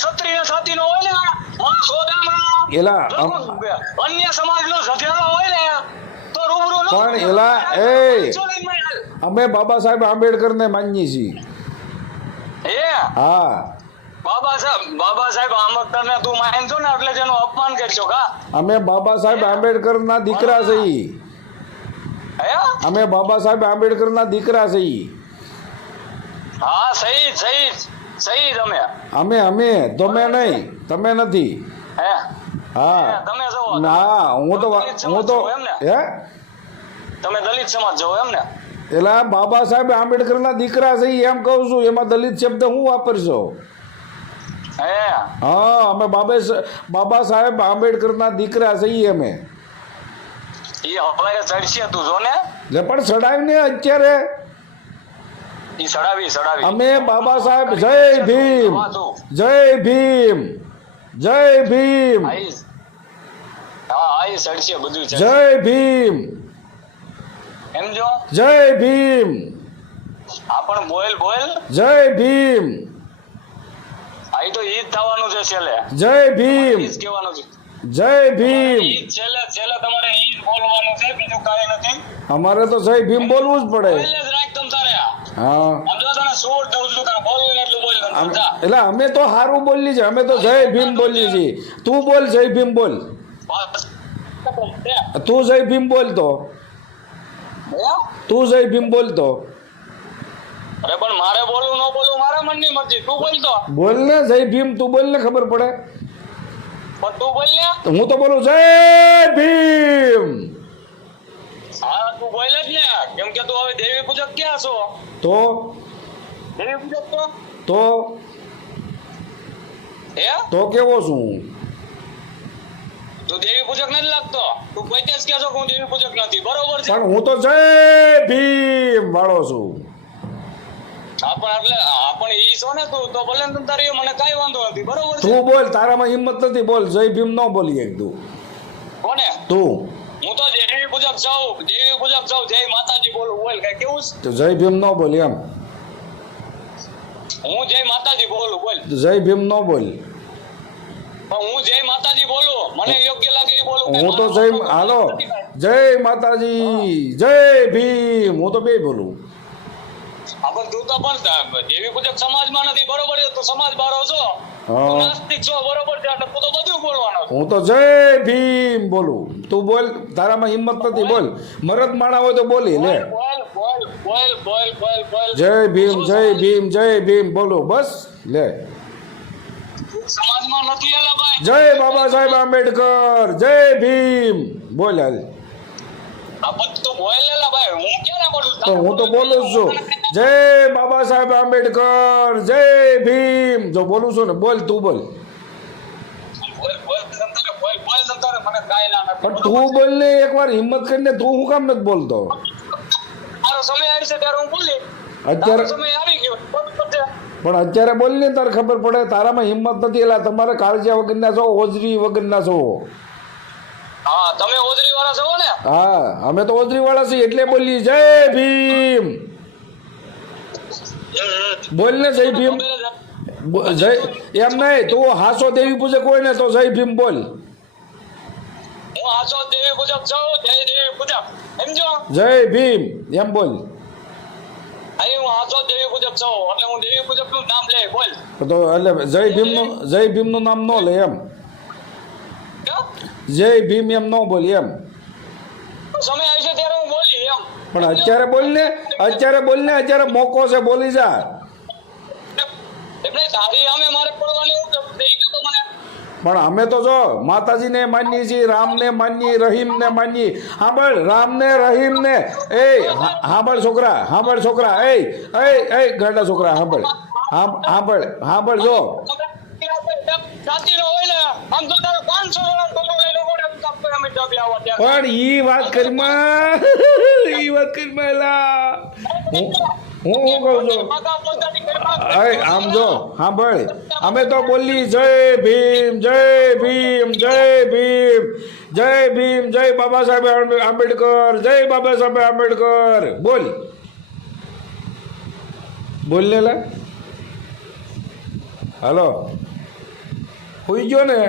ક્ષત્રિય જાતિનો હોય ને સોદામાં એલા અન્ય સમાજનો જધેલો હોય ને તો રૂબરૂ ન પણ એલા એ અમે બાબા સાહેબ આંબેડકરને માનીએ છીએ. એ હા. બાબા સાહેબ બાબા સાહેબ આંબેડકરને તું માનતો ને એટલે જેનું અપમાન કરશો કા? અમે બાબા સાહેબ આંબેડકર ના દીકરા છીએ. અમે બાબા સાહેબ આંબેડકર ના દીકરા છીએ. હા સહી સહી. સહી તમે અમે અમે તમે નહીં તમે નથી. હે? હા. તમે જો ના હું તો હું તો હે? તમે દલિત સમાજ જો એમ ને એટલે બાબા સાહેબ આંબેડકરના દીકરા છે એમ કહું છું એમાં દલિત શબ્દ હું વાપરશો? હે? હા અમે બાબા બાબા સાહેબ આંબેડકરના દીકરા છીએ અમે. એ હવે ચડશે તું જો ને પણ ચડાવીને અત્યારે અમે બાબા સાહેબ જય ભીમ જય ભીમ જય ભીમ. જય ભીમ. એમ જો? જય ભીમ. બોલ બોલ જય ભીમ. આઈ તો ઈદ થવાનું છે છેલ્લે. જય ભીમ. કહેવાનું છે. જય ભીમ. છેલ્લે છેલ્લે તમારે ઈદ બોલવાનું છે બીજું કાંઈ નથી. અમારે તો જય ભીમ બોલવું જ પડે. એટલું અમે તો સારું બોલી છે અમે તો જય ભીમ બોલી છીએ. તું બોલ જય ભીમ બોલ. તું જય ભીમ બોલ તો. તું જય ભીમ બોલ તો. અરે પણ મારે બોલવું ન બોલવું મારા મનની મરજી. તું બોલ તો. બોલ ને જય ભીમ તું બોલ ને ખબર પડે. પણ તું બોલ ને. હું તો બોલું જય ભીમ. હા તું બોલ જ ને. કેમ કે તું હવે છો? તો? તો? હે? તો કેવો છું? તું દેવી પૂજક નથી લાગતો? તું પોતે જ કહે કે હું દેવી પૂજક નથી. બરોબર છે. પણ હું તો જય ભીમ વાળો છું. હા એટલે હા પણ ઈ છો ને તું તો ભલે ને તારી મને કાંઈ વાંધો નથી. બરોબર છે. તું બોલ તારામાં હિંમત નથી. બોલ જય ભીમ ન બોલી એક તું. કોને? તું. દેવી મુજબ છું દેવી પૂજક છું જય માતાજી બોલું બોલ કઈ કેવું? તો જય ભીમ ન બોલ એમ. હું જય માતાજી બોલું બોલ. જય ભીમ ન બોલ. હું જય માતાજી બોલું મને યોગ્ય લાગે એ બોલું હું તો જય હાલો. જય માતાજી જય ભીમ. હું તો બે બોલું. આપણે પણ તું તો પણ દેવી પૂજક સમાજમાં નથી બરોબર તું સમાજ બારો છો. નાસ્તિક છો બરોબર છે એટલે તું તો બધું બોલવાનો હું તો જય ભીમ બોલું. તું બોલ તારામાં હિંમત નથી બોલ. મરદ માણા હોય તો બોલી લે. જય ભીમ જય ભીમ જય ભીમ બોલો બસ લે. જય બાબા સાહેબ આંબેડકર જય ભીમ. બોલ હાલ. તો હું તો બોલું છું. જય બાબા સાહેબ આંબેડકર જય ભીમ. જો બોલું છું ને બોલ તું બોલ. તમ તમ ના પણ તું બોલ ને એકવાર હિંમત કરીને તું હું કામ નથી બોલતો? અત્યારે પણ અત્યારે બોલ ને તારે ખબર પડે તારામાં હિંમત નથી એટલે તમારે કાળજા છો ઓજરી વગરના છો? હા તમે ઓજરી વાળા છો ને? હા અમે તો ઓજરી વાળા છીએ એટલે બોલીએ જય ભીમ. બોલ ને જય ભીમ. જય એમ નહીં તું હાસો દેવી પૂજક હોય ને તો જય ભીમ બોલ. જય ભીમ એમ બોલ. અહીં હું આજો દેવી પૂજક છું એટલે હું દેવી પૂજકનું નામ લે બોલ. તો એટલે જય ભીમનું જય ભીમનું નામ ન લે એમ. જય ભીમ એમ ન બોલ એમ. સમય આવશે ત્યારે? પણ અત્યારે બોલ ને અત્યારે બોલ ને અત્યારે મોકો છે બોલી જા. પણ અમે તો જો માતાજીને માનીએ છીએ રામને માનીએ રહીમને માનીએ. હાંભળ રામને રહીમને. એ હાંભળ છોકરા હાંભળ છોકરા. એ એ એ ગાંડા છોકરા હાંભળ. હાંભળ હાંભળ જો. ને. પણ ઈ વાત કરીમાં ઈ વાત કરી મેલા હું હું શું કહું છું? અરે, આમ જો, સાંભળ. અમે તો બોલી જય ભીમ જય ભીમ જય ભીમ જય ભીમ, જય બાબા સાહેબ આંબેડકર, જય બાબા સાહેબ આંબેડકર. બોલ. બોલ લે લા હાલો. હુઈ ગયો ને?